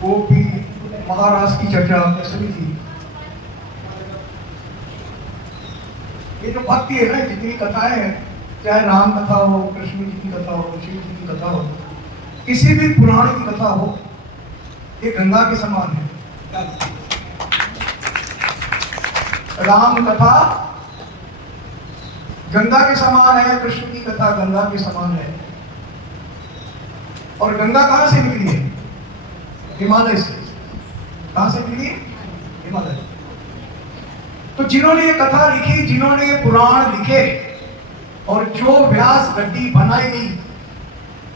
वो भी महाराज की चर्चा सुनी थी। ये जो भक्ति है ना, जितनी कथाएं हैं, चाहे राम कथा हो, कृष्ण जी की कथा हो, शिव जी की कथा हो, किसी भी पुराण की कथा हो, ये गंगा के समान है। राम कथा गंगा के समान है, कृष्ण की कथा गंगा के समान है। और गंगा कहां से निकली है? हिमालय से। कहां से निकली है? हिमालय। तो जिन्होंने ये कथा लिखी, जिन्होंने ये पुराण लिखे और जो व्यास गद्दी बनाई गई,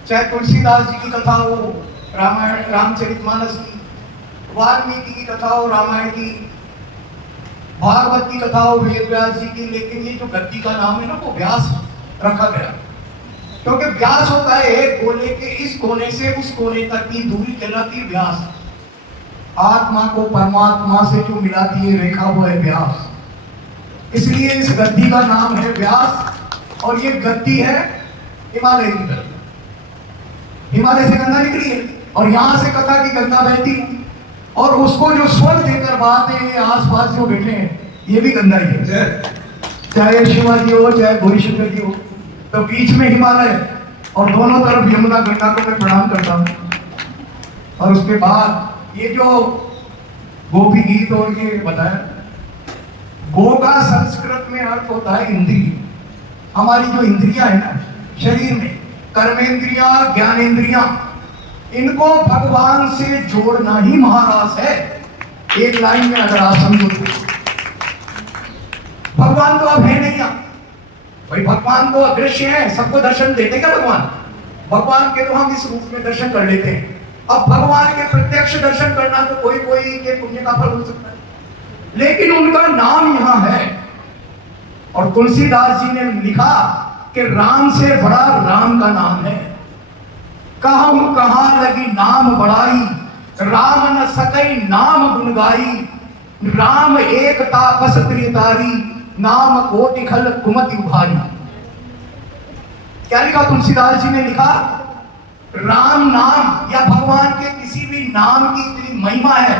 चाहे तुलसीदास जी की कथा हो रामायण रामचरितमानस की, वाल्मीकि की कथा हो रामायण की, भागवत की कथा हो वेद व्यास जी की, लेकिन ये जो गद्दी का नाम है ना, वो व्यास रखा गया क्योंकि व्यास होता है एक गोले के इस कोने से उस कोने तक की दूरी कहलाती है व्यास। आत्मा को परमात्मा से जो मिलाती है रेखा, वो है व्यास। इसलिए इस गद्दी का नाम है व्यास। और ये गद्दी है हिमालय की तरफ। हिमालय से गंगा निकली है और यहां से कथा की गंगा बहती है और उसको जो स्वर देकर बहाते हैं आसपास जो बैठे हैं, ये भी गंगा ही है। चाहे शिवाजी हो चाहे गौरी शंकर जी हो, तो बीच में हिमालय और दोनों तरफ यमुना गंगा को मैं प्रणाम करता हूं। और उसके बाद ये जो गोपी गीत और ये बताया, गो का संस्कृत में अर्थ होता है इंद्रिय। हमारी जो इंद्रियां है ना शरीर में, कर्मेंद्रियां, ज्ञानेंद्रियां, इनको भगवान से जोड़ना ही महारास है। एक लाइन में अगर आप समझो तो भगवान तो अब है नहीं, भाई भगवान तो अदृश्य है, सबको दर्शन देते क्या भगवान? भगवान के तो हम इस रूप में दर्शन कर लेते हैं। अब भगवान के प्रत्यक्ष दर्शन करना तो कोई कोई के पुण्य का फल हो सकता है, लेकिन उनका नाम यहां है। और तुलसीदास जी ने लिखा कि राम से बड़ा राम का नाम है। कहूं कहां लगी नाम बढ़ाई, राम न सकई नाम गुण गाई। राम एक तापस त्रितारी, नाम कोटि खल कुमति उभारी। क्या लिखा तुलसीदास जी ने? लिखा राम नाम या भगवान के किसी भी नाम की इतनी महिमा है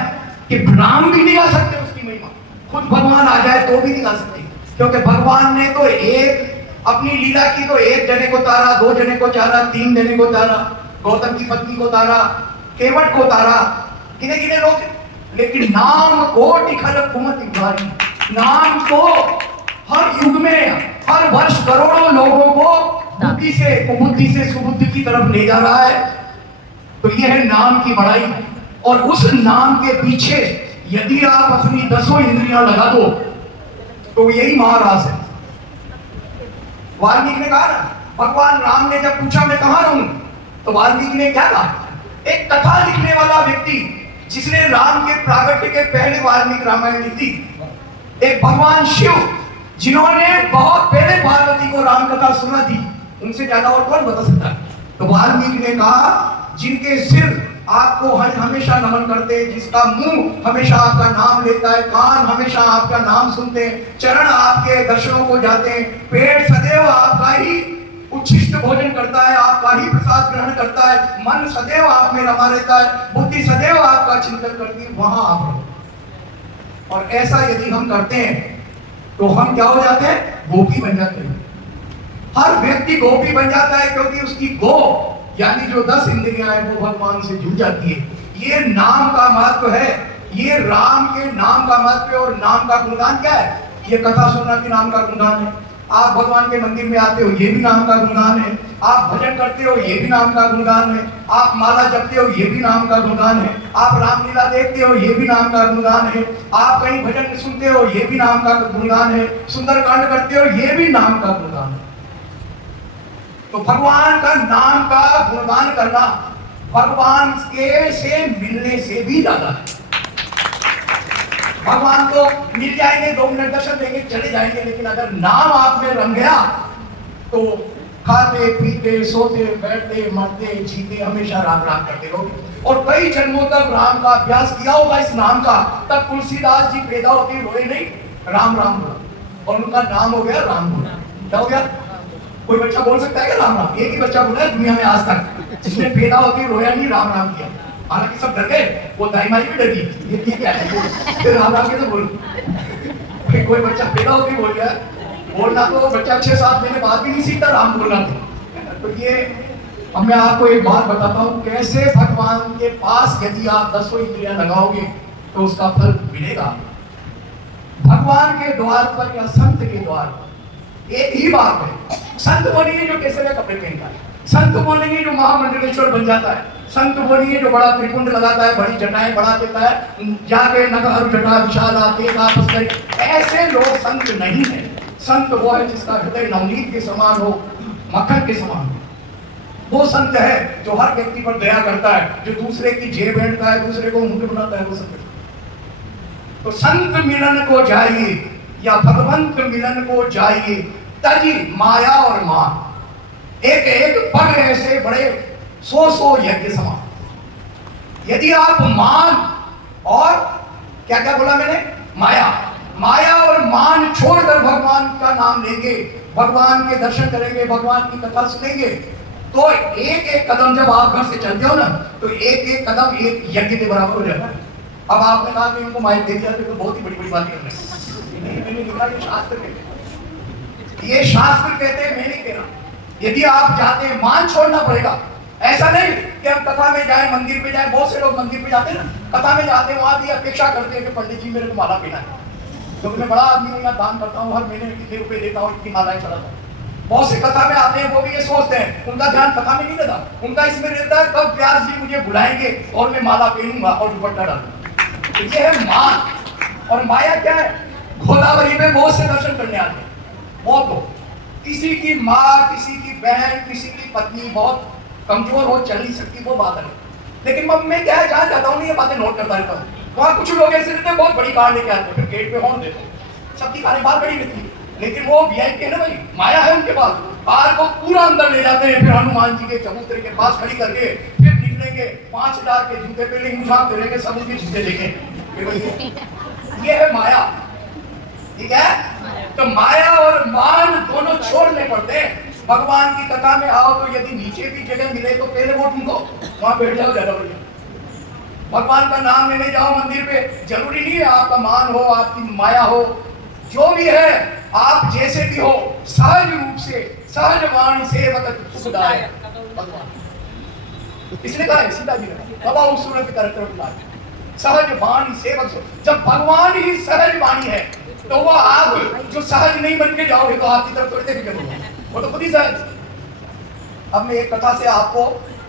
कि राम भी नहीं गा सकते उसकी महिमा। खुद भगवान आ जाए तो भी नहीं गा सकते, क्योंकि भगवान ने तो एक अपनी लीला की तो एक जने को तारा, दो जने को चारा, तीन जने को तारा, गौतम की पत्नी को तारा, केवट को तारा, किने किने लोग। लेकिन नाम कोटि खल कुमति उभारी, नाम को हर युग में हर वर्ष करोड़ों लोगों को बुद्धि से कुबुद्धि से सुबुद्धि की तरफ ले जा रहा है। तो यह है नाम की बड़ाई। और उस नाम के पीछे यदि आप अपनी 10 इंद्रियां लगा दो तो यही महाराज है। वाल्मीकि ने कहा ना, भगवान राम ने जब पूछा मैं कहां रहूं, तो वाल्मीकि ने क्या कहा? एक कथा लिखने वाला व्यक्ति जिसने राम के प्रागट्य के पहले वाल्मीकि रामायण लिखी, एक भगवान शिव जिन्होंने बहुत पहले पार्वती को राम कथा सुना थी, उनसे ज्यादा और कौन बता सकता है? तो वाल्मीकि ने कहा जिनके सिर आपको हमेशा नमन करते हैं, जिसका मुंह हमेशा आपका नाम लेता है, कान हमेशा आपका नाम सुनते हैं, चरण आपके दर्शनों को जाते हैं, पेट सदैव आपका ही उच्छिष्ट भोजन करता है, आपका ही प्रसाद ग्रहण करता है, मन सदैव आप में रमा रहता है, बुद्धि सदैव आपका चिंतन करती है, वहां आप रहो। और ऐसा यदि हम करते हैं तो हम क्या हो जाते हैं? गोपी बन जाते हैं। हर व्यक्ति गोपी बन जाता है क्योंकि उसकी गो यानी जो 10 इंद्रियां हैं वो भगवान से जुड़ जाती है। ये नाम का महत्व है, ये राम के नाम का महत्व है। और नाम का गुणगान क्या है? ये कथा सुनना भी नाम का गुणगान है। आप भगवान के मंदिर में आते हो, ये भी नाम का गुणगान है। आप भजन करते हो, ये भी नाम का गुणगान है। आप माला जपते हो, ये भी नाम का गुणगान है। आप रामलीला देखते हो, ये भी नाम का गुणगान है। आप कहीं भजन सुनते हो, ये भी नाम का गुणगान है। सुंदरकांड करते हो, ये भी नाम का गुणगान है। तो भगवान का नाम का गुणगान करना भगवान के से मिलने से भी ज्यादा है। भगवान को मिल जाएंगे, 2 मिनट दर्शन देंगे, चले जाएंगे, लेकिन अगर नाम आप में रंग गया तो खाते पीते सोते बैठते मरते जीते हमेशा राम राम करते रहोगे। और कई जन्मों तक राम का अभ्यास किया होगा इस नाम का, तब तुलसीदास जी पैदा होते रोए नहीं, राम राम बोला और उनका नाम हो गया राम बोला। क्या हो गया? कोई बच्चा बोल सकता है क्या राम राम? एक ही बच्चा बोला है दुनिया में आज तक जिसने पैदा होते रोया नहीं, राम राम किया। हालांकि सब डर गए, वो दाई माई भी डर गई, ये क्या है, फिर राम राम कैसे बोल कोई बच्चा पैदा होकर बोल रहा है, बोलना तो बच्चा 6-7 महीने बाद भी नहीं सीखता राम बोलना। तो ये अब मैं आपको एक बात बताता हूँ, कैसे भगवान के पास यदि आप 10 इंद्रियां लगाओगे तो उसका फल मिलेगा। भगवान के द्वार पर या संत के द्वार पर एक ही बात है, संत वो नहीं है जो केसरिया कपड़े पहनता है, संत वो नहीं है जो महामंडलेश्वर बन जाता है, संत वो नहीं है जो बड़ा त्रिकुंड लगाता है, बड़ी जटाएं बढ़ा देता है, जाके नगहरु जटा विशाला तेज आपस करे, ऐसे लोग संत नहीं है। संत वो है जिसका हृदय नवनीत के समान हो, मक्खन के समान हो, वो संत है जो हर व्यक्ति पर दया करता है, जो दूसरे की जेब बैठता है, दूसरे को मुंह बनाता है, वो संत। तो संत मिलन को जाइए या भगवंत मिलन को जाइए, तजी माया और मान, एक एक पग ऐसे बड़े 100 यज्ञ समान। यदि आप मान और क्या क्या बोला मैंने, माया और मान छोड़कर भगवान का नाम लेंगे, भगवान के दर्शन करेंगे, भगवान की कथा सुनेंगे, तो एक एक कदम जब आप घर से चलते हो ना, तो एक एक कदम एक यज्ञ के बराबर हो जाता है। अब आपने कहा कि इनको माइक दे दिया तो बहुत ही बड़ी बात कर रहे हैं, मैंने लिखा ये शास्त्र कहते हैं, ये शास्त्र कहते हैं, मैं नहीं कह रहा। यदि आप जाते हैं, मान छोड़ना पड़ेगा। ऐसा नहीं कि हम कथा में जाए, मंदिर पे जाए, बहुत से लोग मंदिर पे जाते हैं ना, कथा में जाते हैं, वहां भी अपेक्षा करते हैं कि पंडित जी मेरे को माला पहना है, क्योंकि मैं बड़ा आदमी हूँ, यहाँ दान करता हूँ, हर महीने इतने रुपए देता हूँ, इतनी मालाएं चलाता हूँ। बहुत से कथा में आते हैं, वो भी ये सोचते हैं, उनका ध्यान कथा में नहीं रहता, उनका इसमें रहता है कब व्यास जी मुझे बुलाएंगे और मैं माला पहनूंगा और दुपट्टा डालूंगा। तो ये है मान। और माया क्या है, गोदावरी में बहुत से दर्शन करने आते हैं, बहुत लोग, किसी की माँ, किसी की बहन, किसी की पत्नी बहुत कमजोर हो, चल नहीं सकती, वो बात है। लेकिन मैं क्या है, जहाँ जाता हूँ ये बातें नोट करता रहता हूँ, वहाँ कुछ लोग ऐसे रहते हैं, बहुत बड़ी कार लेके आते हैं, फिर गेट पे हॉर्न देते हैं, सबकी कारें बाहर खड़ी रहती है, लेकिन वो वीआईपी है ना भाई, माया है उनके पास, कार को पूरा अंदर ले जाते हैं, फिर हनुमान जी के चबूतरे के पास खड़ी करके फिर निकलेंगे, 5,000 के जूते पहले झाँक करेंगे, सब उनके जूते देखें, ये है माया। ठीक है, तो माया और मान दोनों छोड़ने पड़ते हैं। भगवान की कथा में आओ तो यदि नीचे भी जगह मिले तो पहले वो ढूंढो, वहां बैठ जाओ, ज्यादा बढ़िया। भगवान का नाम लेने जाओ मंदिर पे, जरूरी नहीं है आपका मान हो, आपकी माया हो, जो भी है, आप जैसे भी हो, सहज रूप से सहज वाणी सेवक सुखदाय भगवान, इसने कहा है सीता जी ने, बाबा उस सूरत कर सहज वाणी सेवक। जब भगवान ही सहज वाणी है तो वो आप जो सहज नहीं बन के जाओगे तो आपकी तरफ थोड़ी देख करोगे, वो तो खुद ही सहज। अब मैं एक कथा से आपको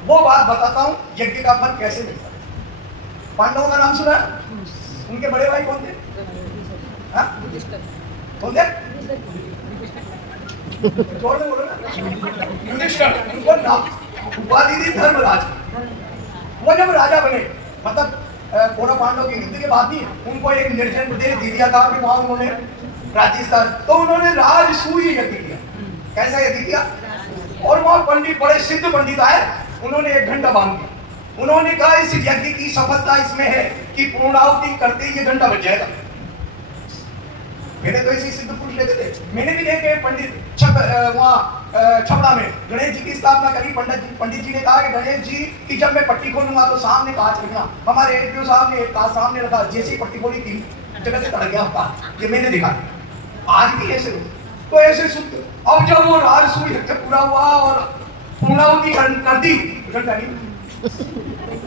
वो बात बताता हूँ, यज्ञ का फल कैसे मिलता है। पांडवों का नाम सुना है? उनके बड़े भाई कौन थे? कौन थे? जोर से बोलो ना। युधिष्ठिर, उनको नाम उपाधि थी धर्मराज। वो जब राजा बने, मतलब कौरव पांडव के युद्ध के बाद ही उनको एक निर्जन प्रदेश दे दिया था कि वहां उन्होंने राजस्थान, तो उन्होंने राजसूय यज्ञ किया। कैसा यज्ञ किया? और वहां पंडित, बड़े सिद्ध पंडित आए, उन्होंने 1 घंटा बांध दिया। उन्होंने कहा इस यज्ञ की सफलता इसमें है कि पूर्णाहुति करते ही 1 घंटा बच जाएगा। मैंने तो ऐसे सिद्ध पुरुष लेते थे, मैंने भी देखे पंडित वहाँ छपड़ा में गणेश जी की स्थापना करी। पंडित जी ने कहा कि गणेश जी की जब मैं पट्टी खोलूंगा तो सामने कांच रखना। हमारे एडीओ साहब ने कांच सामने रखा, जैसी पट्टी खोली 3 जगह से तड़ गया कांच। ये मैंने देखा, आज भी ऐसे लोग तो ऐसे सुनते। अब जब वो राजसूय यज्ञ पूरा हुआ और पूर्णाहुति कर दी, घंटा नहीं,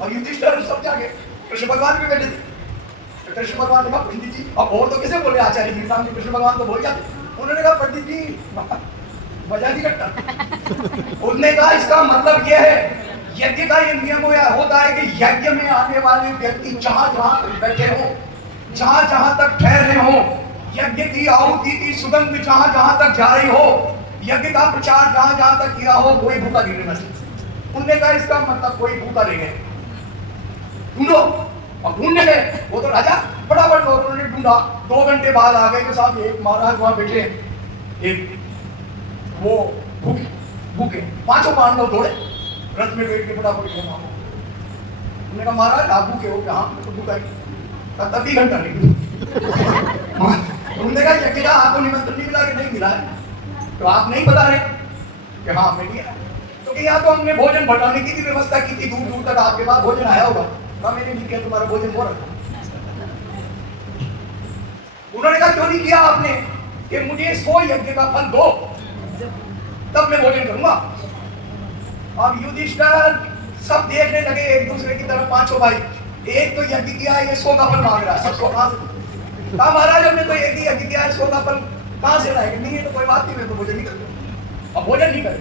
और युधिष्ठिर सब जाके कृष्ण भगवान भी बैठे थे। कृष्ण भगवान ने कहा पंडित जी, अब और तो कैसे बोले आचार्य जी सामने, कृष्ण भगवान तो बोल जाते। उन्होंने कहा पंडित जी बजा दी कट्टा। उन्होंने कहा इसका मतलब यह है, यज्ञ का ये नियम होता है कि यज्ञ में आने वाले व्यक्ति जहां जहां तक बैठे हो, जहां जहां तक ठहरे हो, यज्ञ की आहुति की सुगंध जहां जहां तक जा रही हो, यज्ञ का प्रचार जहां जहां तक किया हो, कोई भूखा गिरने न चाहिए। उन्होंने कहा इसका मतलब कोई भूखा रह गए, ढूंढो। और ढूंढने गए, वो तो राजा फटाफट लोग, उन्होंने ढूंढा। 2 घंटे बाद आ गए कि साहब एक महाराज वहां बैठे, एक वो भूखे 5 पांडव दौड़े रथ में बैठ के फटाफट गए। उन्होंने कहा महाराज आप भूखे हो? हाँ मैं तो भूखा ही। तब भी घंटा नहीं। उन्होंने कहा यज्ञ का आपको निमंत्रण नहीं मिला कि नहीं मिला है? तो आप नहीं बता रहे कि हाँ मैं नहीं आया, क्योंकि यहाँ तो हमने भोजन बटाने की भी व्यवस्था की थी, दूर दूर तक आपके पास भोजन आया होगा। मैंने नहीं किया, तुम्हारा भोजन हो रखा। उन्होंने कहा क्यों नहीं किया आपने? कि मुझे 100 यज्ञ का फल दो, तब मैं भोजन करूंगा। अब युधिष्ठिर सब देखने लगे एक दूसरे की तरफ, पांचों भाई। एक तो यज्ञ किया, ये 100 का फल मांग रहा है, सबको कहां से? कहा महाराज हमने तो एक ही यज्ञ किया है, 100 का फल कहां से लाएंगे? नहीं, ये तो कोई बात नहीं, मैं तो भोजन नहीं करूंगा। अब भोजन नहीं करे,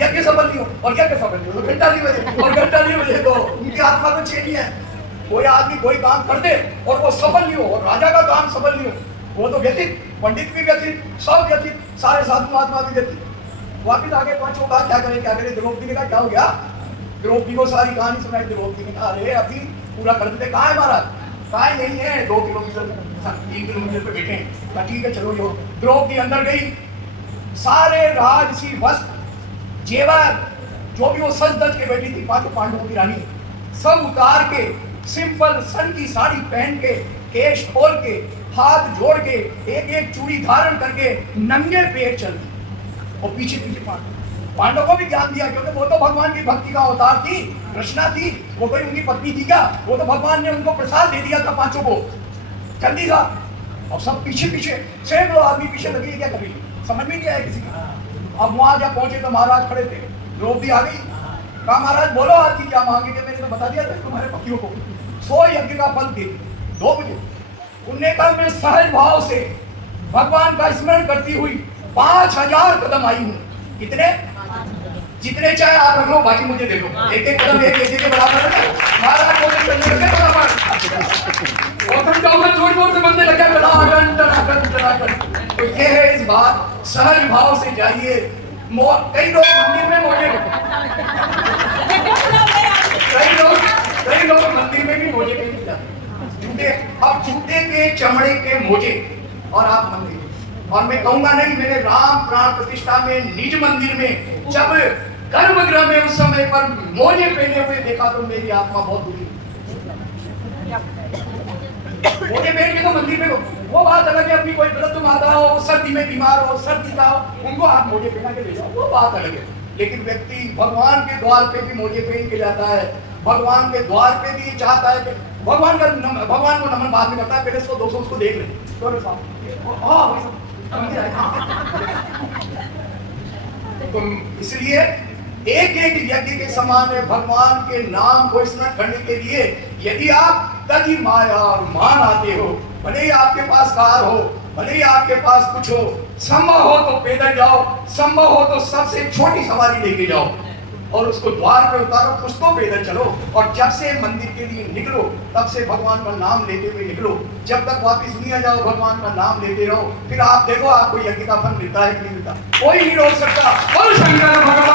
यज्ञ सफल नहीं हो, और यज्ञ सफल नहीं हो तो घंटा नहीं बजे, और घंटा नहीं बजे तो उनकी आत्मा को छेड़ी है। कोई आदमी कोई काम कर दे और वो सफल नहीं हो, और राजा का काम सफल नहीं हो, वो तो व्यतीत, पंडित भी व्यतीत, सब व्यतीत, सारे साधु महात्मा भी व्यतीत। वापिस आगे पांचों का क्या करे क्या करे? द्रौपदी ने कहा क्या हो गया? द्रौपदी को सारी कहानी सुनाई। द्रौपदी ने कहा अरे अभी पूरा कर देते। कहाँ है महाराज? कहाँ नहीं है, 2 किलोमीटर 3 किलोमीटर पे बैठे हैं। ठीक है चलो। जो द्रौपदी अंदर गई, सारे राजसी वस्त्र जेवर जो भी वो सज धज के बैठी थी, पांचों पांडवों की रानी, सब उतार के सिंपल सन की साड़ी पहन के, केश खोल के, हाथ जोड़ के, एक एक चूड़ी धारण करके नंगे पैर चल दी। और पीछे पीछे पांडवों को भी ज्ञान दिया, क्योंकि वो तो भगवान की भक्ति का अवतार थी, कृष्णा थी, वो कोई उनकी पत्नी थी क्या? वो तो भगवान ने उनको प्रसाद दे दिया था पांचों को, जल्दी था। और सब पीछे पीछे, सैकड़ों आदमी पीछे लगे, क्या करें समझ में नहीं आया किसी का। अब वहां जब पहुंचे तो महाराज खड़े थे, द्रौपदी आ गई। कहा महाराज बोलो आपकी क्या मांगे? मैंने तो बता दिया था तुम्हारे पतियों को 100 यज्ञ का फल दे 2 बजे। उनने कहा मैं सहज भाव से भगवान का स्मरण करती हुई 5000 कदम आई हूँ। कितने? जितने चाहे आप रख लो, बाकी मुझे दे दो। एक एक कदम एक के बराबर है। महाराज बोले करने लगे बराबर, और फिर डॉक्टर जोर जोर से बनने लगे टनाटन टनाटन टनाटन। तो ये है इस बात, सहज भाव से जाइए। कई लोग मंदिर में मोजे कई लोग मंदिर में भी मोजे नहीं जाते, जूते। अब जूते के चमड़े के मोजे और आप मंदिर। और मैं कहूंगा नहीं, मेरे राम प्राण प्रतिष्ठा में निज मंदिर में जब गर्भगृह में उस समय पर मोजे पहने हुए देखा तो मेरी आत्मा बहुत दुखी। मोजे पहन के तो मंदिर में वो बात अलग है। अपनी कोई वृद्ध माता हो, सर्दी में बीमार हो, सर्दी का हो, उनको आप मोजे पहना के ले जाओ, वो बात अलग है। लेकिन व्यक्ति भगवान के द्वार पे भी मोजे पहन के जाता है, भगवान के द्वार पे भी चाहता है कि भगवान को नमन बाद में करता है, पहले 100-200 उसको देख ले। तो इसलिए एक एक यज्ञ के समान है भगवान के नाम को स्मरण करने के लिए। यदि आप तजी माया और मान आते हो, भले ही आपके पास कार हो, भले ही आपके पास कुछ हो, संभव हो तो पैदल जाओ, संभव हो तो सबसे छोटी सवारी लेके जाओ और उसको द्वार पे उतारो, कुछ तो पैदल चलो। और जब से मंदिर के लिए निकलो तब से भगवान का नाम लेते हुए निकलो, जब तक वापिस नहीं आ जाओ भगवान का नाम लेते रहो। फिर आप देखो आपको यज्ञ का फल मिलता है कि नहीं मिलता, कोई नहीं रोक सकता। बोल शंकर भगवान।